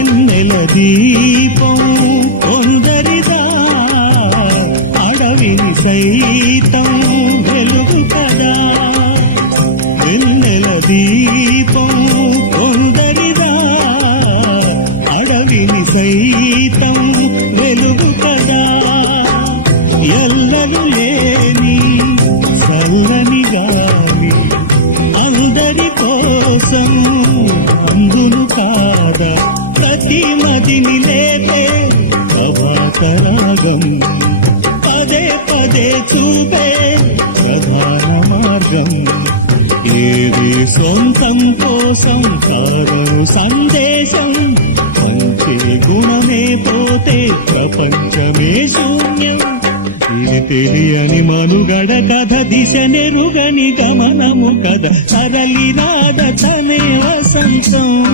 వెన్నెల దీపం కొందరిదా అడవిని సైతం వెలుగు కదా వెన్నెల దీపం కొందరిదా అడవిని సైతం వెలుగు కదా ఎల్లలు లేని చల్లని గాలి అందరి కోసం అందును కాదా. ప్రతి మదిని లేపే ప్రభాకరాగం. పదే పదే చూపే ప్రధాన మార్గం. ఏది సొంతం కోసం కాదను సందేశం. మంచి గుణమే పోతే ప్రపంచమే శూన్యం. ఇది తెలియని మనుగడ కథ దిశ నెరుగని గమనము కథ. సరళినాద తనే వసంతం